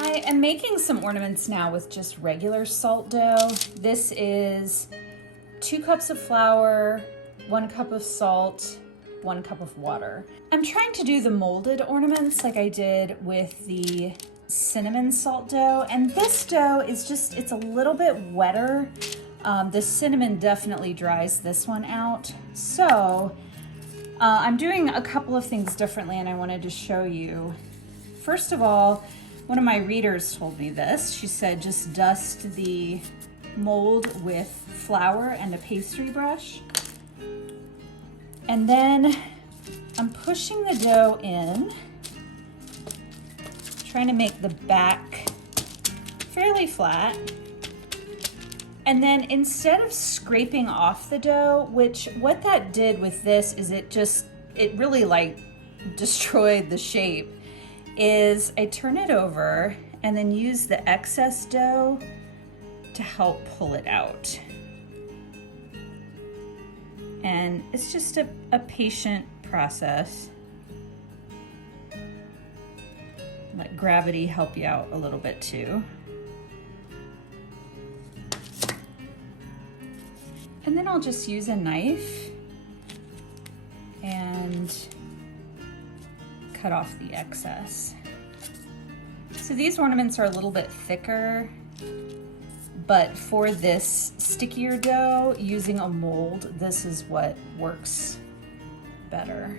I am making some ornaments now with just regular salt dough. This is 2 cups of flour, 1 cup of salt, 1 cup of water. I'm trying to do the molded ornaments like I did with the cinnamon salt dough, and this dough is just, it's a little bit wetter. The cinnamon definitely dries this one out. So I'm doing a couple of things differently and I wanted to show you. First of all, one of my readers told me this. She said just dust the mold with flour and a pastry brush. And then I'm pushing the dough in, trying to make the back fairly flat. And then instead of scraping off the dough, which what that did with this is it really like destroyed the shape, is I turn it over and then use the excess dough to help pull it out. And it's just a patient process. Let gravity help you out a little bit too. And then I'll just use a knife and cut off the excess. So these ornaments are a little bit thicker, but for this stickier dough, using a mold, this is what works better.